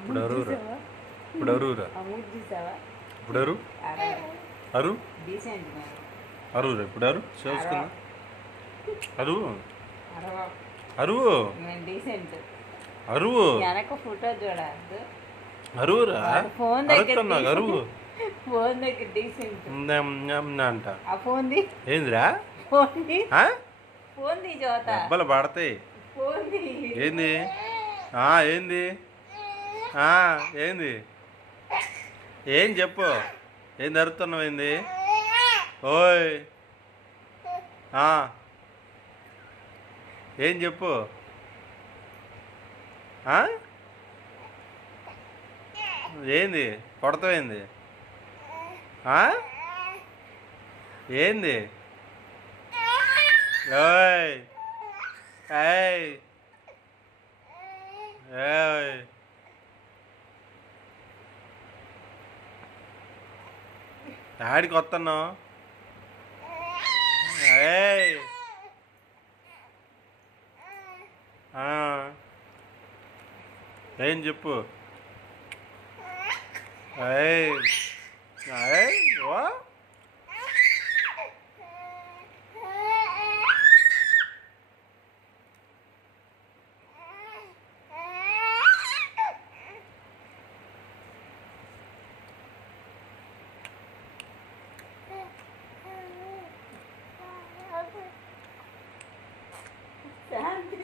ఇప్పుడు ఇప్పుడు ఇప్పుడు అరు. ఇప్పుడు అరు వెనక ఫోటో చూడద్దు. అరువురా? ఫోన్ దగ్గర అరుతున్నా అరువు. ఫోన్ దగ్గర డీసెంట్ అంట. ఆ ఫోన్ ది ఏందిరా? ఫోన్ ది ఆ? ఫోన్ ది చోత దెబ్బలు పడతాయి. ఫోన్ ది ఏంది? ఆ, ఏంది? ఏంది? ఏం చెప్పు? ఏం జరుగుతున్నావు ఏంది? ఓయ్. ఏం చెప్పు? ఆ? ఏంది? కొడతావు ఏంది? ఆ? ఏంది? ఓయ్. ఏయ్. ఏ ఆడికి వస్తున్నావు ఆ. ఏం చెప్పు? ఏయ్.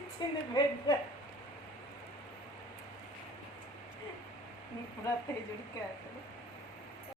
it's in the bed. ನೀ ಪುರ ತೈ ಜುಡಿಕೆ ಹಾಕಲು